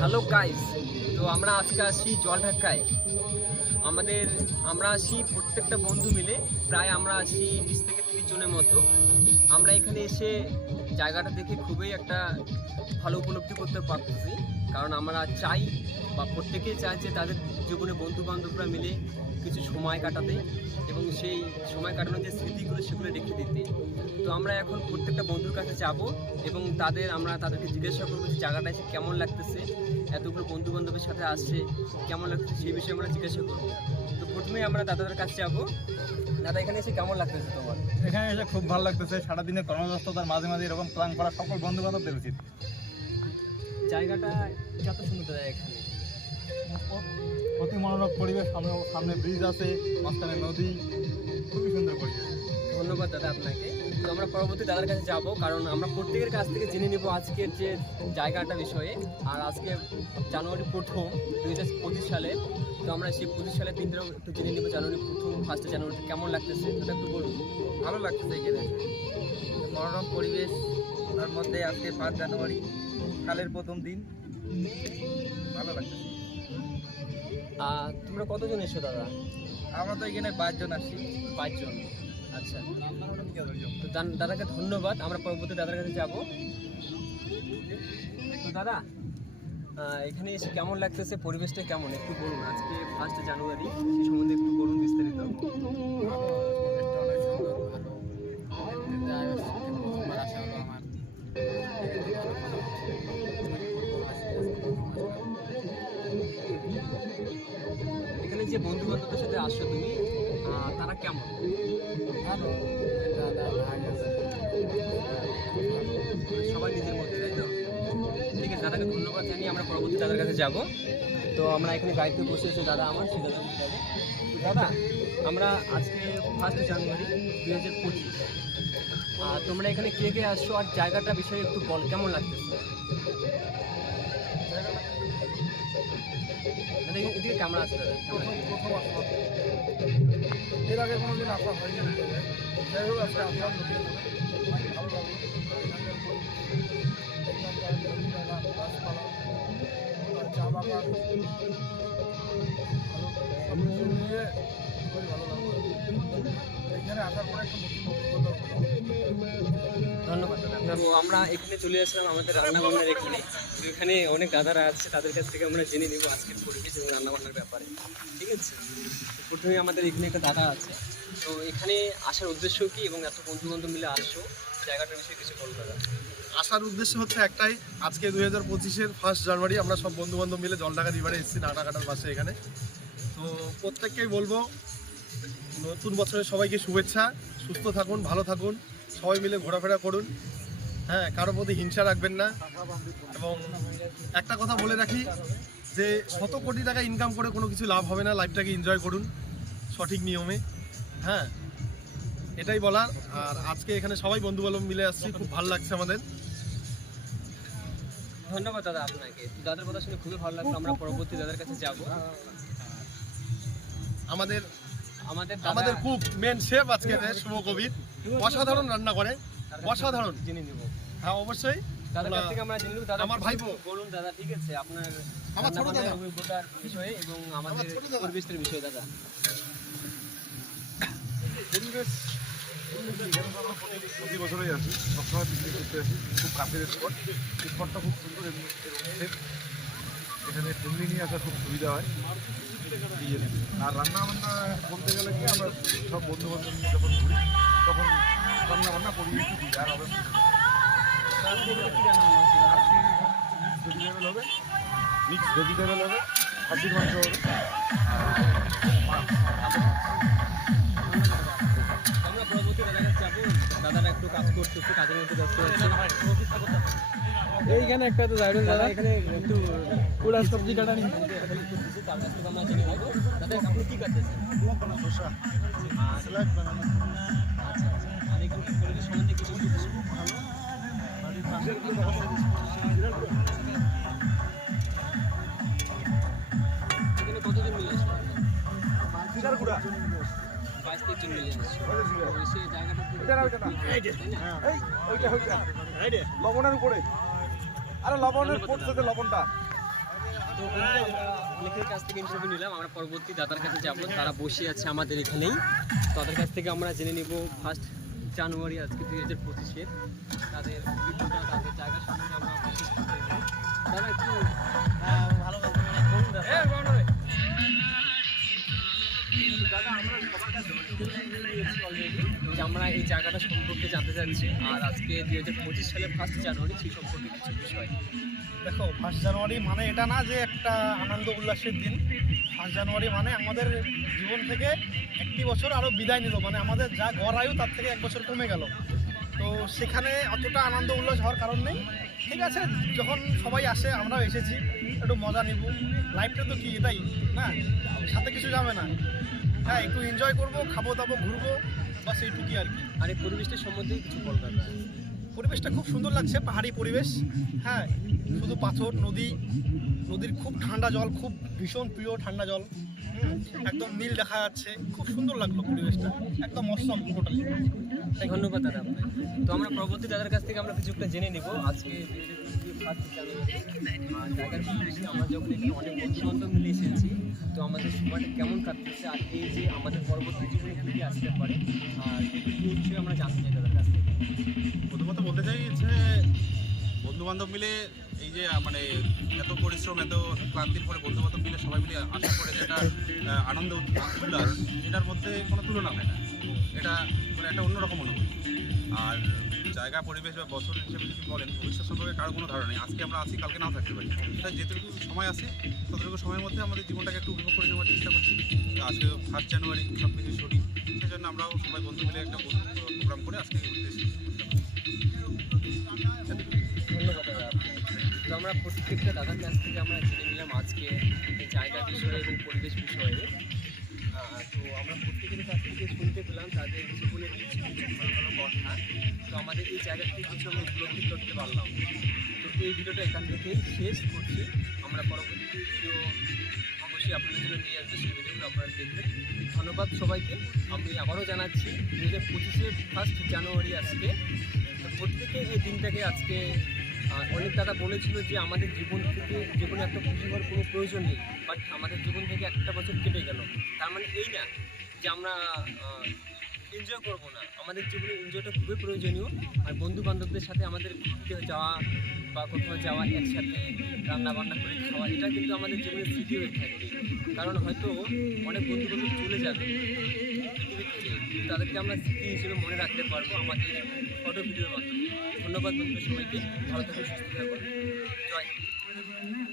Hello guys, তো আমরা আজকে আসি জলঢাকায়। আমরা আসি প্রত্যেকটা বন্ধু মিলে, প্রায় আমরা আসি 20 থেকে 30 জনের মতো। আমরা এখানে এসে জায়গাটা দেখে খুবই একটা ভালো উপলব্ধি করতে পারতেছি, কারণ আমরা চাই বা প্রত্যেকেই চায় যে তাদের জীবনে বন্ধু বান্ধবরা মিলে কিছু সময় কাটাতে এবং সেই সময় কাটানোর যে স্মৃতিগুলো সেগুলো রেখে দিতে। তো আমরা এখন প্রত্যেকটা বন্ধুর কাছে যাব এবং আমরা তাদেরকে জিজ্ঞাসা করবো যে জায়গাটা এসে কেমন লাগতেছে, এতগুলো বন্ধু বান্ধবের সাথে আসছে কেমন লাগতেছে সেই বিষয়ে আমরা জিজ্ঞাসা করবো। তো প্রথমেই আমরা দাদাদের কাছে যাব। দাদা, এখানে এসে কেমন লাগতেছে তোমার? এখানে এসে খুব ভালো লাগতেছে। সারাদিনের কর্মব্যস্ততার মাঝে মাঝে এরকম প্ল্যান করা সকল বন্ধু বান্ধবদের উচিত। জায়গাটা কত সুন্দর এখানে, অতি মনোরম পরিবেশ, সামনে ব্রিজ আছে, মাঝখানে নদী, খুবই সুন্দর পরিবেশ। ধন্যবাদ দাদা আপনাকে। তো আমরা পরবর্তী দাদার কাছে যাব, কারণ আমরা প্রত্যেকের কাছ থেকে জেনে নেব আজকের যে জায়গাটা বিষয়ে। আর আজকে জানুয়ারি 1 2025 সালে, তো আমরা সেই 25 সালের দিনটাও একটু জেনে নেব। জানুয়ারি 1 জানুয়ারিটা কেমন লাগতেছে সেটা একটু বলুন। ভালো লাগতেছে এখানে, মনোরম পরিবেশ, তার মধ্যে আজকে 5 জানুয়ারি, কালের প্রথম দিন, ভালো লাগতেছে। তোমরা কতজন এসো দাদা? আমরা তো এখানে 5 জন আসছি। 5 জন, আচ্ছা। তো দাদাকে ধন্যবাদ। আমরা পরবর্তী দাদার কাছে যাব। তো দাদা, এখানে এসে কেমন লাগতেছে, পরিবেশটা কেমন একটু বলুন। আজকে 1 জানুয়ারি, সেই সম্বন্ধে একটু বলুন বিস্তারিত। এখানে যে বন্ধু বান্ধবদের সাথে আসছো তুমি, তারা কেমন? সবাই নিজের মধ্যে, তাই তো? ঠিক আছে, দাদাকে ধন্যবাদ জানিয়ে আমরা পরবর্তী দাদার কাছে যাব। তো আমরা এখানে গাড়িতে বসে এসে দাদা আমার সেই দাদা যাবো। দাদা, আমরা আজকে 1 জানুয়ারি 2025, তোমরা এখানে কে কে আসছো আর জায়গাটা বিষয়ে একটু বল, কেমন লাগতেছে? এদিকে কেমন আছে দাদা? এর আগে কোনোদিন আসা হয়নি, যাই হোক আজকে আসলাম। চা বাগান নিয়ে খুবই ভালো লাগলো। এখানে আসার পরে একটা নতুন অভিজ্ঞতা। ধন্যবাদ দাদা। তো আমরা এখানে চলে আসলাম আমাদের রান্নাবান্নার এখানে। তো এখানে অনেক দাদারা আছে, তাদের কাছ থেকে আমরা জেনে নেব আজকের পরিবেশ এবং রান্নাবান্নার ব্যাপারে, ঠিক আছে? প্রথমে আমাদের এখানে একটা দাদা আছে। তো এখানে আসার উদ্দেশ্য কি এবং এত বন্ধু বান্ধব মিলে আসছো, জায়গাটার বিষয়ে কিছু বলবো দাদা। আসার উদ্দেশ্য হচ্ছে একটাই, আজকে 2025-এর 1 জানুয়ারি আমরা সব বন্ধু বান্ধব মিলে জলঢাকা রিভারে এসেছি, নাটাকাটার পাশে এখানে। তো প্রত্যেককেই বলবো নতুন বছরের সবাইকে শুভেচ্ছা। সুস্থ থাকুন, ভালো থাকুন, সবাই মিলে ঘোরাফেরা করুন। হ্যাঁ, কারোর প্রতি হিংসা রাখবেন না। এবং একটা কথা বলে রাখি যে 100 কোটি টাকা ইনকাম করে কোনো কিছু লাভ হবে না, লাইফটাকে এনজয় করুন সঠিক নিয়মে। হ্যাঁ, এটাই বলার। আর আজকে এখানে সবাই বন্ধু বান্ধব মিলে আসছি, খুব ভালো লাগছে আমাদের। ধন্যবাদ দাদা আপনাকে। দাদার কথা শুনে খুবই ভালো লাগলো। আমরা পরবর্তী দাদার কাছে যাব। আমাদের খুব মেন শেফ আজকে শুভ কবির, অসাধারণ রান্না করে, অসাধারণ। জেনে নেব। হ্যাঁ, অবশ্যই দাদার কাছ থেকে আমরা জেনে নেব। দাদা, আমার ভাইপো বলুন দাদা, ঠিক আছে, আপনার আমার ছোট দাদা অভিজ্ঞতার বিষয়ে এবং আমাদের পরিবেশের বিষয়ে। দাদা, পরিবেশ প্রতি বছরই আসি, সবসময় পিকনিক করতে আসি। খুব কাছের স্পট, স্পটটা খুব সুন্দর এবং এখানে ফ্যামিলি নিয়ে আসা খুব সুবিধা হয়। আর রান্না বান্না বলতে গেলে কি, আমরা সব বন্ধু বান্ধব নিয়ে যখন ঘুরি তখন রান্না বান্না পরিবেশই দিই। আর হবে ভেজিটেবল হবে, মিক্স ভেজিটেবল হবে, খাসির মাংস হবে। আমরা পরবর্তী দাদার কাছে যাবো। দাদারা একটু কাজ করতেছে, কাজের মধ্যে ব্যস্ত আছে। এইখানে একটা তো যাবেন দাদা, এখানে একটু পুরা সবজি কাটা নিয়ে করতেছে, তার কাছ থেকে আমরা জেনে নেবো। দাদা, আপনি কি কাটতেছেন? শসা স্যালাড বানানো। আচ্ছা আচ্ছা। আর এখানে পরিবেশ সম্বন্ধে কিছু এখানে কতজন মিলে আসবে? সিগারগুড়া 22-23 জন মিলে আসছে। তো সেই জায়গাটা পুরো ওইটা না, ওইটা না। তাই না? এই ওইটা লবণের উপরে, আরে লবণের পড়ছে লবণটা। তো বন্ধুরা, আমরা অনেকের কাছ থেকে ইন্টারভিউ নিলাম, আমরা পরবর্তী দাদার কাছে যাব, তারা বসে আছে আমাদের এখানেই। তাদের কাছ থেকে আমরা জেনে নিব 1 জানুয়ারি আজকে 2025-এর তাদের অভিজ্ঞতা, তাদের জায়গা সম্বন্ধে আমরা বিশেষ করে জানবো। দাদা একটু ভালো বলুন দাদা। তো দাদা, আমরা সবার কাছে অলরেডি যে আমরা এই জায়গাটা সম্পর্কে জানতে চাচ্ছি, আর আজকে 2025 সালের 1 জানুয়ারি সেই সম্পর্কে কিছু বিষয়। দেখো, 1 জানুয়ারি মানে এটা না যে একটা আনন্দ উল্লাসের দিন। 1 জানুয়ারি মানে আমাদের জীবন থেকে একটি বছর আরও বিদায় নিল, মানে আমাদের যা গড় আয়ু তার থেকে 1 বছর কমে গেল। তো সেখানে অতটা আনন্দ উল্লাস হওয়ার কারণ নেই। ঠিক আছে, যখন সবাই আসে আমরাও এসেছি, একটু মজা নিব। লাইফটা তো কি এটাই না, সাথে কিছু যাবে না। হ্যাঁ, একটু এনজয় করবো, খাবো দাবো, ঘুরবো, বাস এইটুকুই আর কি। আর এই পরিবেশটার সম্বন্ধে কিছু বল দাদা। পরিবেশটা খুব সুন্দর লাগছে, পাহাড়ি পরিবেশ। হ্যাঁ, শুধু পাথর, নদীর খুব ঠান্ডা জল, খুব ভীষণ প্রিয় ঠান্ডা জল। একদম নীল দেখা যাচ্ছে, খুব সুন্দর লাগলো পরিবেশটা, একদম অসম টোটালি। ধন্যবাদ দাদা আপনাকে। তো আমরা পরবর্তী দাদার কাছ থেকে আমরা কিছুটা জেনে নেব আজকে 1 জানুয়ারি জায়গার পরিবেশে আমরা যখন এখানে অনেক বন্ধু বান্ধব মিলে এসেছি, তো আমাদের সময়টা কেমন কাটতেছে, আর এই যে আমাদের পরবর্তী জীবনে কী কী আসতে পারে, আর এই বিষয়ে আমরা জানতে চাই দাদার কাছ থেকে। প্রথমত বলতে চাই যে বন্ধু বান্ধব মিলে এই যে মানে এত পরিশ্রম, এত ক্লান্তির পরে বন্ধু বান্ধব মিলে সবাই মিলে আশা করে যেটা আনন্দ উল্লাস, এটার মধ্যে কোনো তুলনা হয় না। এটা মানে একটা অন্যরকম অনুভূতি। আর জায়গা, পরিবেশ বা বছর হিসেবে যদি বলেন, ভবিষ্যৎ সম্পর্কে কারো কোনো ধারণা নেই। আজকে আমরা আছি, কালকে নাও থাকতে পারি। তাই যেটুকু সময় আছে ততটুকু সময়ের মধ্যে আমাদের জীবনটাকে একটু উপভোগ করে নেওয়ার চেষ্টা করছি। আজকে 1 জানুয়ারি, সব কিছু সঠিক, সেই জন্য আমরাও সবাই বন্ধু মিলে একটা প্রোগ্রাম করে আজকে উদ্দেশ্যে। ধন্যবাদ দাদা আপনাকে। তো আমরা প্রত্যেকটা দাদার কাছ থেকে আমরা জেনে নিলাম আজকে এই জায়গা বিষয়ে এবং পরিবেশ বিষয়ে। তো আমরা প্রত্যেকের কাছ থেকে শুনতে পেলাম তাদের জীবনের কিছু কিছু ভালো ভালো কথা। তো আমাদের এই জায়গা থেকে কিছু আমরা উপলব্ধি করতে পারলাম। তো এই ভিডিওটা এখান থেকেই শেষ করছি। আমরা পরবর্তী ভিডিও অবশ্যই আপনাদের জন্য নিয়ে আসবো, সেই ভিডিওগুলো আপনারা দেখবেন। ধন্যবাদ সবাইকে। আমি আবারও জানাচ্ছি 2025-এ 1 জানুয়ারি আজকে। তো প্রত্যেকে এই দিনটাকে আজকে অনেক দাদা বলেছিল যে আমাদের জীবনে এত খুশি হওয়ার কোনো প্রয়োজন নেই, বাট আমাদের জীবন থেকে একটা বছর কেটে গেল, তার মানে এই না যে আমরা এনজয় করবো না। আমাদের জীবনে এনজয়টা খুবই প্রয়োজনীয়। আর বন্ধু বান্ধবদের সাথে আমাদের ঘুরতে যাওয়া বা কোথাও যাওয়া, একসাথে রান্না বান্না করে খাওয়া, এটা কিন্তু আমাদের জীবনের স্মৃতি হয়ে থাকবে। কারণ হয়তো অনেক বন্ধু বান্ধব চলে যাবে পৃথিবী থেকে, কিন্তু তাদেরকে আমরা স্মৃতি হিসেবে মনে রাখতে পারবো আমাদের ফটো ভিডিওর মাধ্যমে। ধন্যবাদ বন্ধু সবাইকে, ভালো থাকুন, সুস্থ থাকুন, জয় হিন্দ।